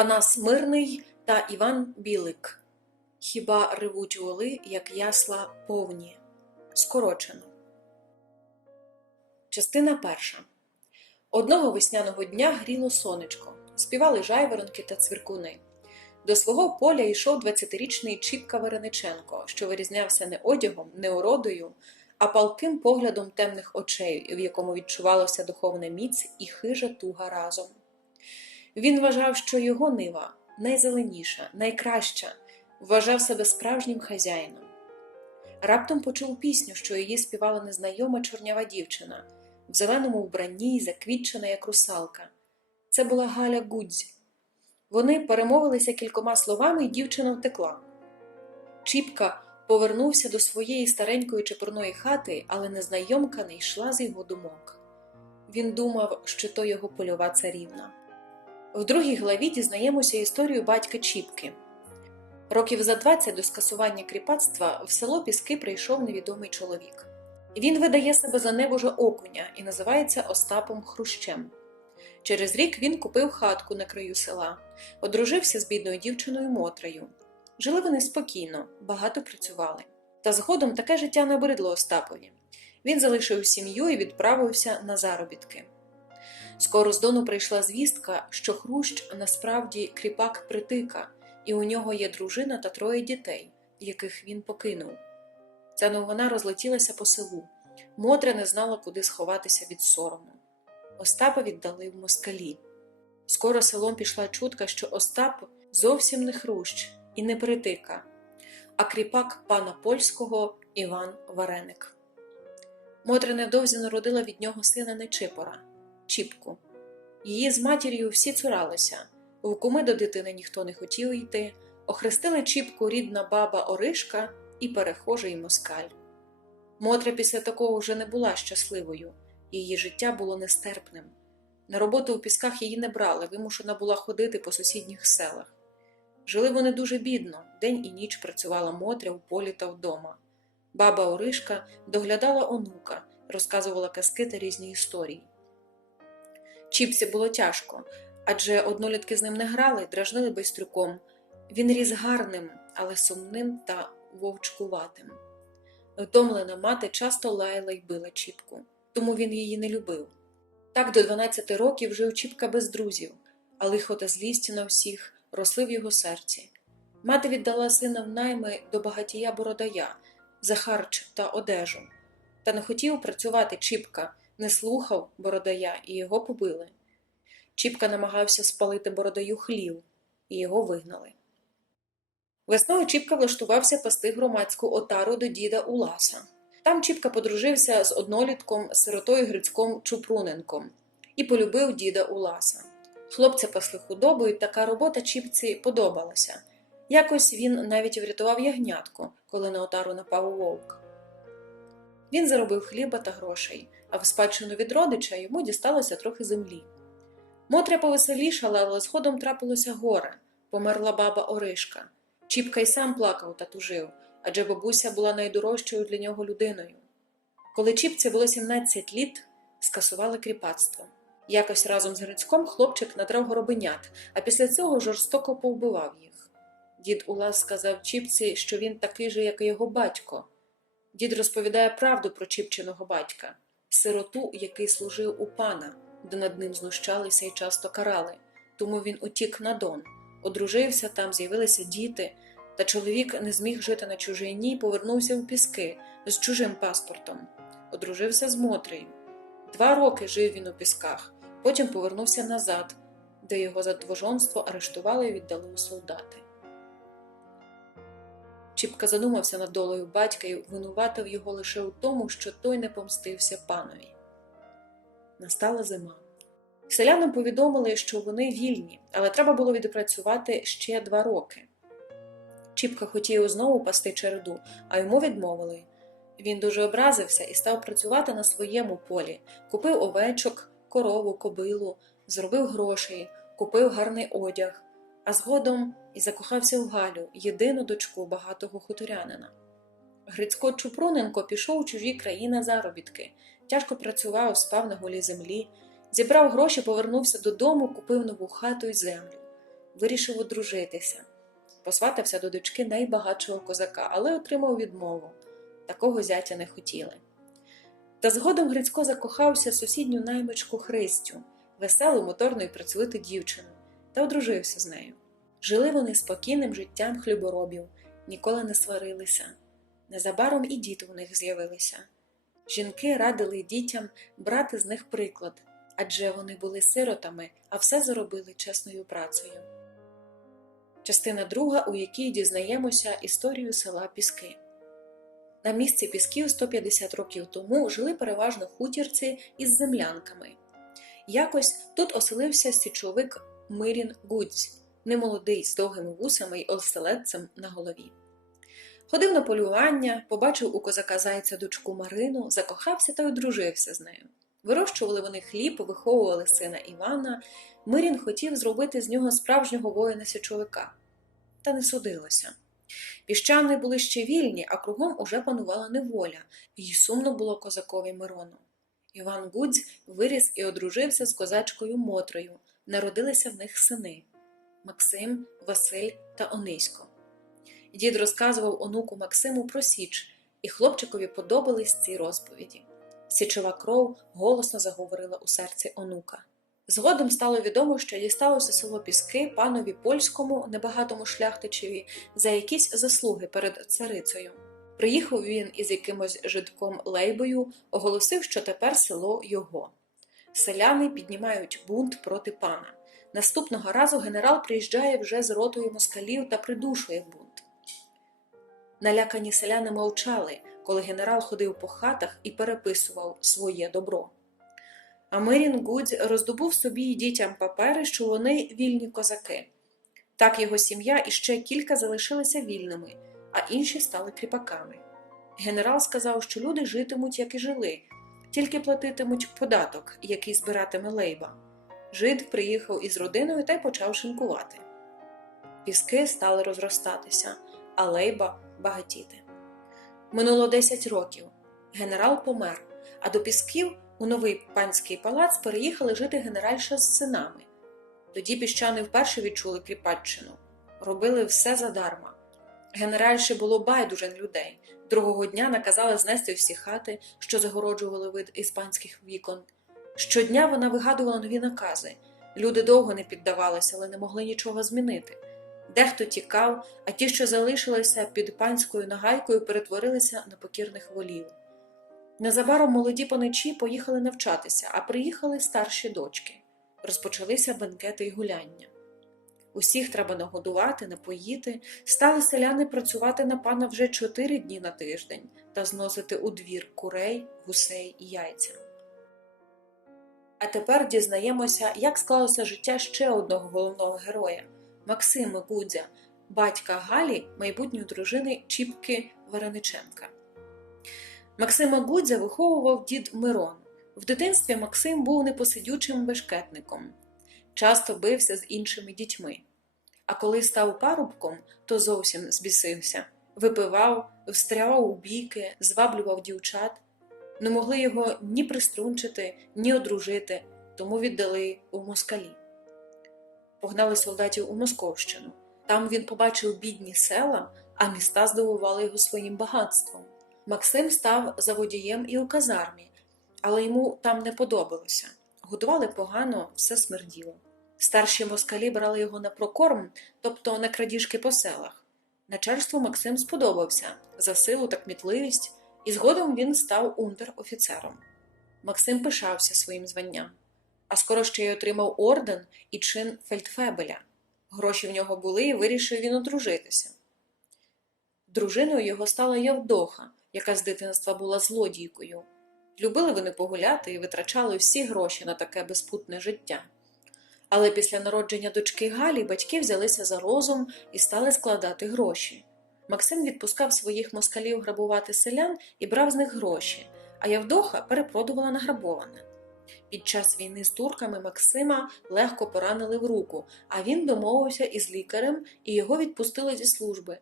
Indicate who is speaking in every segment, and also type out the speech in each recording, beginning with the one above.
Speaker 1: Панас Мирний та Іван Білик. Хіба ревуть воли, як ясла повні. Скорочено. Частина перша. Одного весняного дня гріло сонечко, співали жайворонки та цвіркуни. До свого поля йшов 20-річний Чіпка Верениченко, що вирізнявся не одягом, не уродою, а палким поглядом темних очей, в якому відчувалося духовна міць і хижа туга разом. Він вважав, що його нива найзеленіша, найкраща, вважав себе справжнім хазяїном. Раптом почув пісню, що її співала незнайома чорнява дівчина, в зеленому вбранні й заквітчена, як русалка. Це була Галя Гудзь. Вони перемовилися кількома словами, і дівчина втекла. Чіпка повернувся до своєї старенької чепурної хати, але незнайомка не йшла з його думок. Він думав, що то його польова царівна. В другій главі дізнаємося історію батька Чіпки. Років за 20 до скасування кріпацтва в село Піски прийшов невідомий чоловік. Він видає себе за небожа окуня і називається Остапом Хрущем. Через рік він купив хатку на краю села, одружився з бідною дівчиною Мотрею. Жили вони спокійно, багато працювали. Та згодом таке життя набридло Остапові. Він залишив сім'ю і відправився на заробітки. Скоро з Дону прийшла звістка, що Хрущ насправді кріпак притика, і у нього є дружина та троє дітей, яких він покинув. Ця новина розлетілася по селу. Мотря не знала, куди сховатися від сорому. Остапа віддали в москалі. Скоро селом пішла чутка, що Остап зовсім не хрущ і не притика, а кріпак пана польського Іван Вареник. Мотря невдовзі народила від нього сина Нечипора, Чіпку. Її з матір'ю всі цуралися, в куми до дитини ніхто не хотів йти, охрестили Чіпку рідна баба Оришка і перехожий москаль. Мотря після такого вже не була щасливою, її життя було нестерпним. На роботу у пісках її не брали, вимушена була ходити по сусідніх селах. Жили вони дуже бідно, день і ніч працювала Мотря в полі та вдома. Баба Оришка доглядала онука, розказувала казки та різні історії. Чіпсі було тяжко, адже однолітки з ним не грали, дражнили байстрюком. Він ріс гарним, але сумним та вовчкуватим. Втомлена мати часто лаяла й била Чіпку, тому він її не любив. Так до 12 років жив Чіпка без друзів, а лихо та злість на всіх росли в його серці. Мати віддала сина в найми до багатія Бородая за харч та одежу, та не хотів працювати Чіпка, не слухав Бородая і його побили. Чіпка намагався спалити Бородаю хлів, і його вигнали. Весною Чіпка влаштувався пасти громадську отару до діда Уласа. Там Чіпка подружився з однолітком сиротою Грицьком Чупруненком і полюбив діда Уласа. Хлопця пасли худобу, така робота Чіпці подобалася. Якось він навіть врятував ягнятку, коли на отару напав вовк. Він заробив хліба та грошей, а в спадщину від родича йому дісталося трохи землі. Мотря повеселішала, але згодом трапилося горе померла баба Оришка. Чіпка й сам плакав та тужив, адже бабуся була найдорожчою для нього людиною. Коли Чіпці було 17 літ, скасували кріпацтво. Якось разом з Грицьком хлопчик надрав горобенят, а після цього жорстоко повбивав їх. Дід Улас сказав Чіпці, що він такий же, як і його батько. Дід розповідає правду про Чіпчиного батька, сироту, який служив у пана, де над ним знущалися і часто карали, тому він утік на Дон, одружився там, з'явилися діти, та чоловік не зміг жити на чужині і повернувся в піски з чужим паспортом. Одружився з Мотрею. Два роки жив він у пісках, потім повернувся назад, де його за двожонство арештували і віддали у солдати. Чіпка задумався над долею батька і винуватив його лише у тому, що той не помстився панові. Настала зима. Селянам повідомили, що вони вільні, але треба було відпрацювати ще два роки. Чіпка хотів знову пасти череду, а йому відмовили. Він дуже образився і став працювати на своєму полі, купив овечок, корову, кобилу, зробив грошей, купив гарний одяг, а згодом і закохався в Галю, єдину дочку багатого хуторянина. Грицько Чупруненко пішов у чужі краї на заробітки, тяжко працював, спав на голій землі, зібрав гроші, повернувся додому, купив нову хату й землю. вирішив одружитися. Посватався до дочки найбагатшого козака, але отримав відмову. Такого зятя не хотіли. Та згодом Грицько закохався в сусідню наймичку Христю, веселу, моторну і працьовиту дівчину, та одружився з нею. Жили вони спокійним життям хліборобів, ніколи не сварилися. Незабаром і діти у них з'явилися. Жінки радили дітям брати з них приклад, адже вони були сиротами, а все заробили чесною працею. Частина друга, у якій дізнаємося історію села Піски. На місці Пісків 150 років тому жили переважно хутірці із землянками. Якось тут оселився січовик Мирін Гудзь, немолодий з довгими вусами й оселедцем на голові. Ходив на полювання, побачив у козака зайця дочку Марину, закохався та одружився з нею. Вирощували вони хліб, виховували сина Івана. Мирін хотів зробити з нього справжнього воїна січовика. Та не судилося. Піщани були ще вільні, а кругом уже панувала неволя, і сумно було козакові Мирону. Іван Гудзь виріс і одружився з козачкою Мотрою. Народилися в них сини Максим, Василь та Онисько. Дід розказував онуку Максиму про Січ, і хлопчикові подобались ці розповіді. Січова кров голосно заговорила у серці онука. Згодом стало відомо, що дісталося село Піски панові польському, небагатому шляхтичеві, за якісь заслуги перед царицею. Приїхав він із якимось жидком Лейбою, оголосив, що тепер село його. Селяни піднімають бунт проти пана. Наступного разу генерал приїжджає вже з ротою москалів та придушує бунт. Налякані селяни мовчали, коли генерал ходив по хатах і переписував своє добро. А Мирін Гудзь роздобув собі й дітям папери, що вони вільні козаки. Так його сім'я і ще кілька залишилися вільними, а інші стали кріпаками. Генерал сказав, що люди житимуть, як і жили, тільки платитимуть податок, який збиратиме лейба. Жид приїхав із родиною та й почав шинкувати. Піски стали розростатися, а лейба багатіти. Минуло 10 років. Генерал помер, а до Пісків у новий панський палац переїхали жити генеральша з синами. Тоді піщани вперше відчули кріпаччину, робили все задарма. Генеральші було байдуже людей. Другого дня наказали знести всі хати, що загороджували вид іспанських вікон. Щодня вона вигадувала нові накази. Люди довго не піддавалися, але не могли нічого змінити. Дехто тікав, а ті, що залишилися під панською нагайкою, перетворилися на покірних волів. Незабаром молоді паничі поїхали навчатися, а приїхали старші дочки. Розпочалися бенкети й гуляння. Усіх треба нагодувати, напоїти. Стали селяни працювати на пана вже чотири дні на тиждень та зносити у двір курей, гусей і яйця. А тепер дізнаємося, як склалося життя ще одного головного героя Максима Гудзя, батька Галі, майбутньої дружини Чіпки Варениченка. Максима Гудзя виховував дід Мирон. В дитинстві Максим був непосидючим бешкетником, часто бився з іншими дітьми. А коли став парубком, то зовсім збісився, випивав, встрявав у бійки, зваблював дівчат. Не могли його ні приструнчити, ні одружити, тому віддали у москалі. Погнали солдатів у Московщину. Там він побачив бідні села, а міста здивували його своїм багатством. Максим став заводієм і у казармі, але йому там не подобалося. Готували погано, все смерділо. Старші москалі брали його на прокорм, тобто на крадіжки по селах. Начальству Максим сподобався за силу та кмітливість, і згодом він став унтер-офіцером. Максим пишався своїм званням, а скоро ще й отримав орден і чин фельдфебеля. Гроші в нього були, і вирішив він одружитися. Дружиною його стала Явдоха, яка з дитинства була злодійкою. Любили вони погуляти і витрачали всі гроші на таке безпутне життя. Але після народження дочки Галі батьки взялися за розум і стали складати гроші. Максим відпускав своїх москалів грабувати селян і брав з них гроші, а Явдоха перепродувала награбоване. Під час війни з турками Максима легко поранили в руку, а він домовився із лікарем і його відпустили зі служби.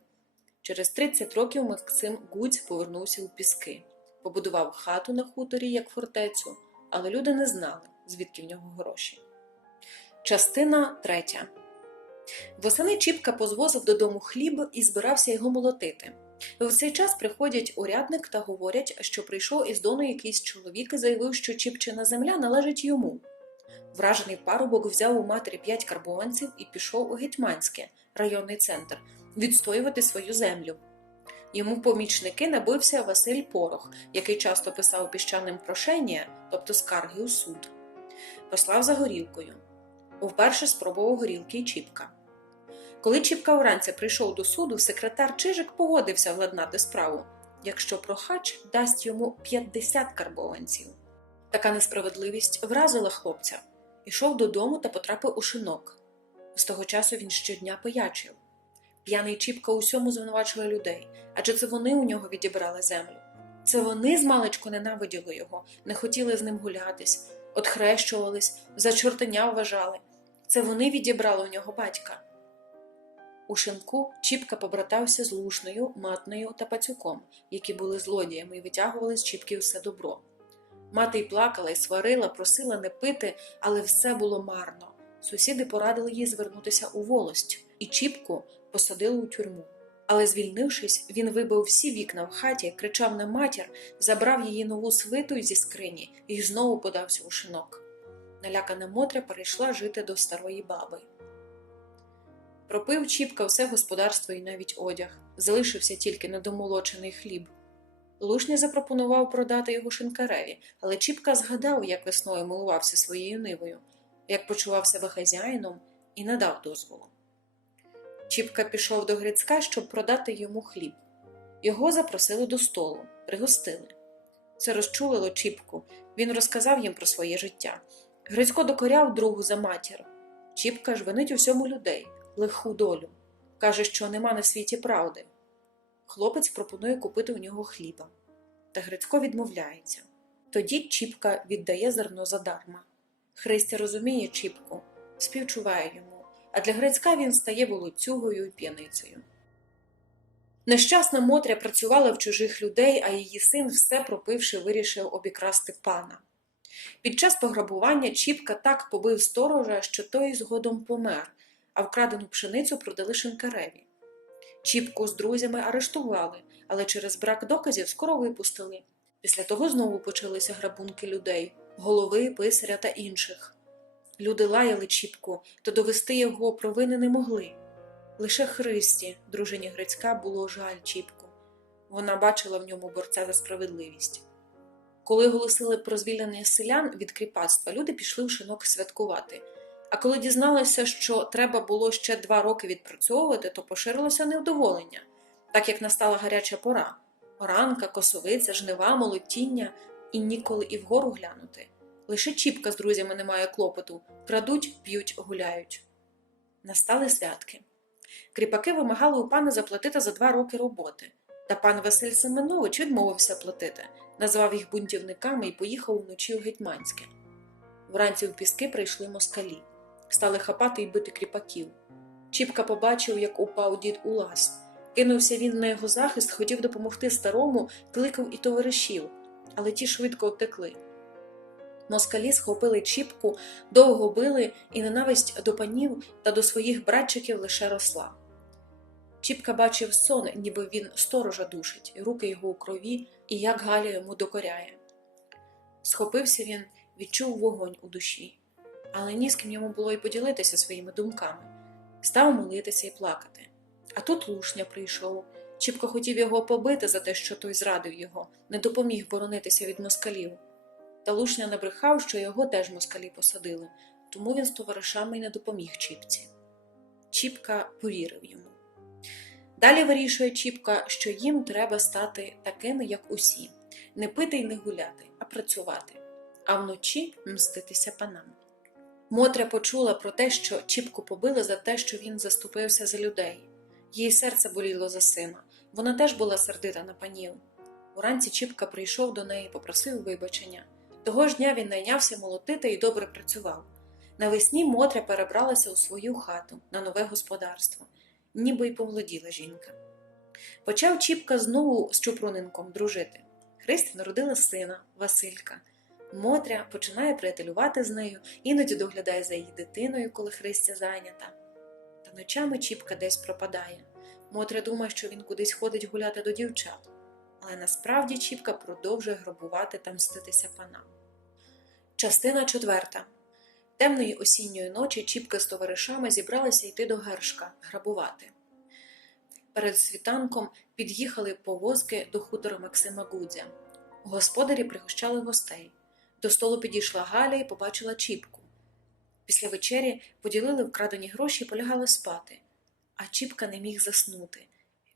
Speaker 1: Через 30 років Максим Гудзь повернувся у Піски, побудував хату на хуторі як фортецю, але люди не знали, звідки в нього гроші. Частина третя. Восени Чіпка позвозив додому хліб і збирався його молотити. В цей час приходять урядник та говорять, що прийшов із дону якийсь чоловік і заявив, що Чіпчина земля належить йому. Вражений парубок взяв у матері п'ять карбованців і пішов у Гетьманське, районний центр, відстоювати свою землю. Йому помічники набився Василь Порох, який часто писав піщаним прошення, тобто скарги у суд. Послав за горілкою. Вперше спробував горілки і Чіпка. Коли Чіпка вранці прийшов до суду, секретар Чижик погодився владнати справу, якщо прохач дасть йому 50 карбованців. Така несправедливість вразила хлопця. Ішов додому та потрапив у шинок. З того часу він щодня пиячив. П'яний Чіпка усьому звинувачує людей, адже це вони у нього відібрали землю. Це вони змалечку ненавиділи його, не хотіли з ним гулятись, отхрещувались, за чортеня вважали. Це вони відібрали у нього батька. У шинку Чіпка побратався з Лушною, Матною та Пацюком, які були злодіями і витягували з Чіпки все добро. Мати й плакала, й сварила, просила не пити, але все було марно. Сусіди порадили їй звернутися у волость, і Чіпку посадили у тюрму. Але, звільнившись, він вибив всі вікна в хаті, кричав на матір, забрав її нову свиту зі скрині і знову подався у шинок. Налякана Мотря перейшла жити до старої баби. Пропив Чіпка все господарство і навіть одяг, залишився тільки недомолочений хліб. Лушня запропонував продати його шинкареві, але Чіпка згадав, як весною милувався своєю нивою, як почував себе хазяїном і надав дозволу. Чіпка пішов до Грицька, щоб продати йому хліб. Його запросили до столу, пригостили. Це розчулило Чіпку, він розказав їм про своє життя. Грицько докоряв другу за матір. Чіпка ж винить усьому людей, лиху долю. Каже, що нема на світі правди. Хлопець пропонує купити у нього хліба. Та Грицько відмовляється. Тоді Чіпка віддає зерно задарма. Христя розуміє Чіпку, співчуває йому, а для Грицька він стає волоцюгою і п'яницею. Нещасна Мотря працювала в чужих людей, а її син, все пропивши, вирішив обікрасти пана. Під час пограбування Чіпка так побив сторожа, що той згодом помер, а вкрадену пшеницю продали шинкареві. Чіпку з друзями арештували, але через брак доказів скоро випустили. Після того знову почалися грабунки людей, голови, писаря та інших. Люди лаяли Чіпку, то довести його провини не могли. Лише Христі, дружині Грицька, було жаль Чіпку. Вона бачила в ньому борця за справедливість. Коли оголосили про звільнення селян від кріпацтва, люди пішли в шинок святкувати. А коли дізналися, що треба було ще два роки відпрацьовувати, то поширилося невдоволення, так як настала гаряча пора оранка, косовиця, жнива, молотіння і ніколи і вгору глянути. Лише Чіпка з друзями не має клопоту крадуть, п'ють, гуляють. Настали святки. Кріпаки вимагали у пана заплатити за два роки роботи, та пан Василь Семенович відмовився платити, назвав їх бунтівниками і поїхав уночі у Гетьманське. Вранці в піски прийшли москалі, стали хапати й бити кріпаків. Чіпка побачив, як упав дід Улас. Кинувся він на його захист, хотів допомогти старому, кликав і товаришів, але ті швидко втекли. Москалі схопили Чіпку, довго били, і ненависть до панів та до своїх братчиків лише росла. Чіпка бачив сон, ніби він сторожа душить, руки його у крові, і як Галя йому докоряє. Схопився він, відчув вогонь у душі, але ні з ким йому було й поділитися своїми думками. Став молитися і плакати. А тут лушня прийшов. Чіпко хотів його побити за те, що той зрадив його, не допоміг боронитися від москалів. Та лушня набрехав, що його теж москалі посадили, тому він з товаришами й не допоміг Чіпці. Чіпка повірив йому. Далі вирішує Чіпка, що їм треба стати такими, як усі, не пити й не гуляти, а працювати, а вночі мститися панам. Мотря почула про те, що Чіпку побили за те, що він заступився за людей. Її серце боліло за сина. Вона теж була сердита на панів. Уранці Чіпка прийшов до неї, попросив вибачення. Того ж дня він найнявся молотити і добре працював. Навесні Мотря перебралася у свою хату на нове господарство, ніби й помолоділа жінка. Почав Чіпка знову з Чупруненком дружити. Христя народила сина, Василька. Мотря починає приятелювати з нею, іноді доглядає за її дитиною, коли Христя зайнята. Та ночами Чіпка десь пропадає. Мотря думає, що він кудись ходить гуляти до дівчат. Але насправді Чіпка продовжує грабувати та мститися панам. Частина четверта. Темної осінньої ночі Чіпка з товаришами зібралися йти до Гершка грабувати. Перед світанком під'їхали повозки до хутора Максима Гудзя. Господарі пригощали гостей. До столу підійшла Галя і побачила Чіпку. Після вечері поділили вкрадені гроші і полягали спати. А Чіпка не міг заснути.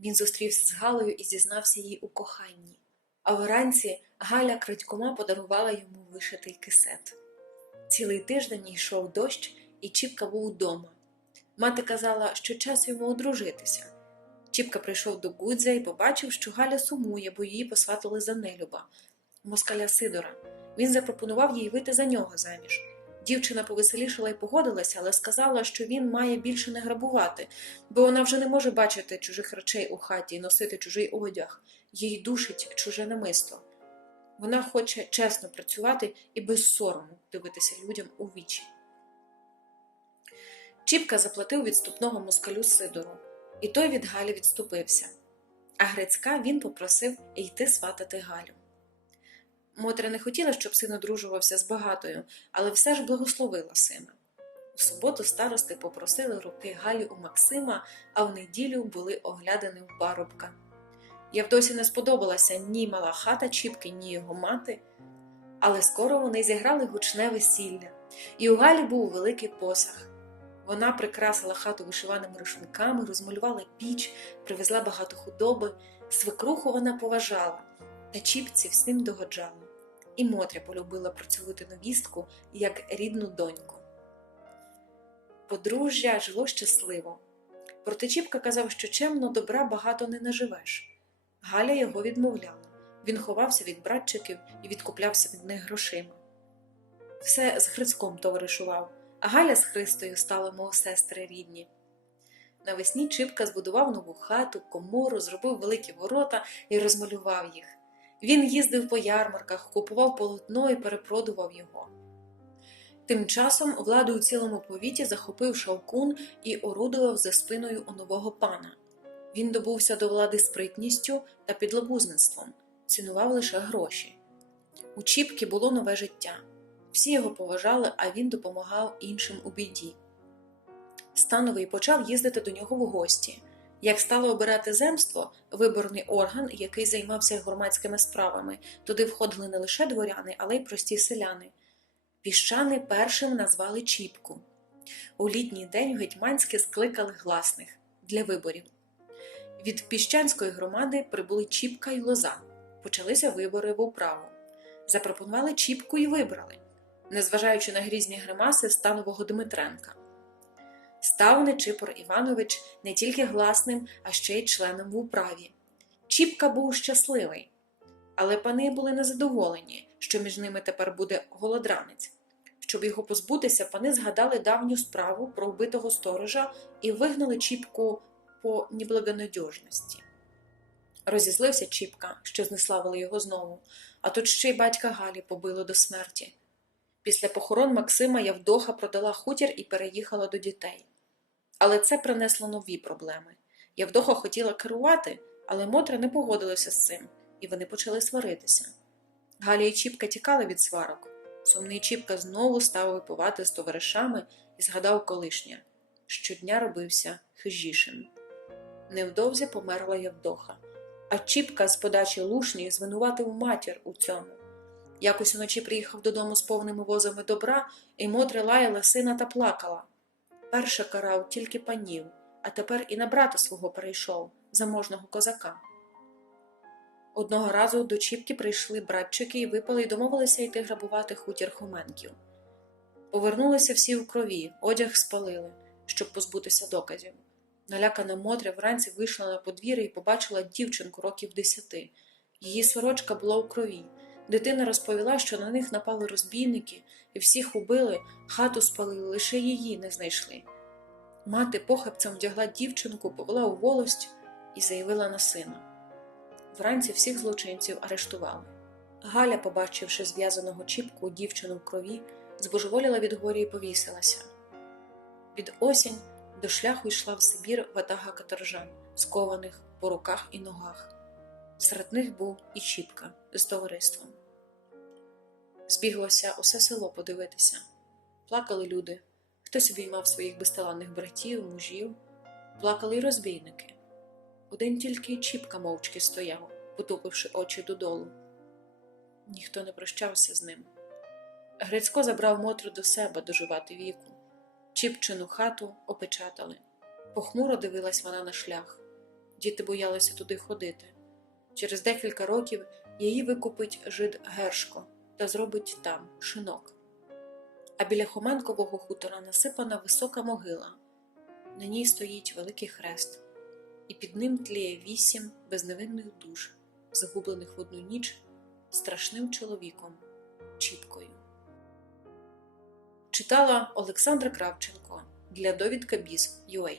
Speaker 1: Він зустрівся з Галею і зізнався їй у коханні. А вранці Галя крадькома подарувала йому вишитий кисет. Цілий тиждень йшов дощ, і Чіпка був удома. Мати казала, що час йому одружитися. Чіпка прийшов до Гудзя і побачив, що Галя сумує, бо її посватили за нелюба, москаля Сидора. Він запропонував їй вийти за нього заміж. Дівчина повеселішала і погодилася, але сказала, що він має більше не грабувати, бо вона вже не може бачити чужих речей у хаті і носити чужий одяг, їй душить чуже намисто. Вона хоче чесно працювати і без сорому дивитися людям у вічі. Чіпка заплатив відступного москалю Сидору, і той від Галі відступився. А Грицька він попросив йти сватати Галю. Мотря не хотіла, щоб син одружувався з багатою, але все ж благословила сина. У суботу старости попросили руки Галі у Максима, а в неділю були оглядини в парубка. Явдосі не сподобалася ні мала хата Чіпки, ні його мати, але скоро вони зіграли гучне весілля, і у Галі був великий посаг. Вона прикрасила хату вишиваними рушниками, розмалювала піч, привезла багато худоби, свекруху вона поважала, та Чіпці всім догоджала. І Мотря полюбила працювати невістку як рідну доньку. Подружжя жило щасливо. Проте Чіпка казав, що чемно добра багато не наживеш. Галя його відмовляла. Він ховався від братчиків і відкуплявся від них грошима. Все з Хрицьком товаришував, а Галя з Христою стали, мов сестри рідні. Навесні Чіпка збудував нову хату, комору, зробив великі ворота і розмалював їх. Він їздив по ярмарках, купував полотно і перепродував його. Тим часом владу у цілому повіті захопив Шавкун і орудував за спиною у нового пана. Він добувся до влади спритністю та підлабузництвом, цінував лише гроші. У Чіпки було нове життя. Всі його поважали, а він допомагав іншим у біді. Становий почав їздити до нього в гості. Як стало обирати земство, виборний орган, який займався громадськими справами, туди входили не лише дворяни, але й прості селяни. Піщани першим назвали Чіпку. У літній день гетьманське скликали гласних для виборів. Від піщанської громади прибули Чіпка й Лоза. Почалися вибори в управу. Запропонували Чіпку і вибрали, незважаючи на грізні гримаси станового Дмитренка. Став Нечипор Іванович не тільки гласним, а ще й членом в управі. Чіпка був щасливий, але пани були незадоволені, що між ними тепер буде голодранець. Щоб його позбутися, пани згадали давню справу про вбитого сторожа і вигнали Чіпку по неблагонадіжності. Розізлився Чіпка, що знеславили його знову, а тут ще й батька Галі побило до смерті. Після похорон Максима Явдоха продала хутір і переїхала до дітей. Але це принесло нові проблеми. Явдоха хотіла керувати, але Мотря не погодилася з цим, і вони почали сваритися. Галя і Чіпка тікали від сварок. Сумний Чіпка знову став випивати з товаришами і згадав колишнє. Щодня робився хижішим. Невдовзі померла Явдоха, а Чіпка з подачі лушні звинуватив матір у цьому. Якось уночі приїхав додому з повними возами добра, і Мотря лаяла сина та плакала. Перше карав тільки панів, а тепер і на брата свого перейшов, заможного козака. Одного разу до Чіпки прийшли братчики і випали й домовилися йти грабувати хутір Хоменків. Повернулися всі в крові, одяг спалили, щоб позбутися доказів. Налякана Мотря вранці вийшла на подвір'я і побачила дівчинку років десяти. Її сорочка була у крові. Дитина розповіла, що на них напали розбійники всіх убили, хату спалили, лише її не знайшли. Мати похапцем вдягла дівчинку, повела у волость і заявила на сина. Вранці всіх злочинців арештували. Галя, побачивши зв'язаного чіпку дівчину в крові, збожеволіла від горя і повісилася. Під осінь До шляху йшла в Сибір ватага каторжан, скованих по руках і ногах. Серед них був і Чіпка з товариством. Збіглося усе село подивитися. Плакали люди, хтось обіймав своїх безталанних братів, мужів, плакали й розбійники. Один тільки Чіпка мовчки стояв, потупивши очі додолу. Ніхто не прощався з ним. Грицько забрав Мотру до себе доживати віку. Чіпчину хату опечатали. Похмуро дивилась вона на шлях. Діти боялися туди ходити. Через декілька років її викупить жид Гершко та зробить там шинок. А біля Хоменкового хутора насипана висока могила. На ній стоїть великий хрест, і під ним тліє вісім безневинних душ, загублених в одну ніч страшним чоловіком Чіпкою. Читала Олександра Кравченко для довідка Біз.UA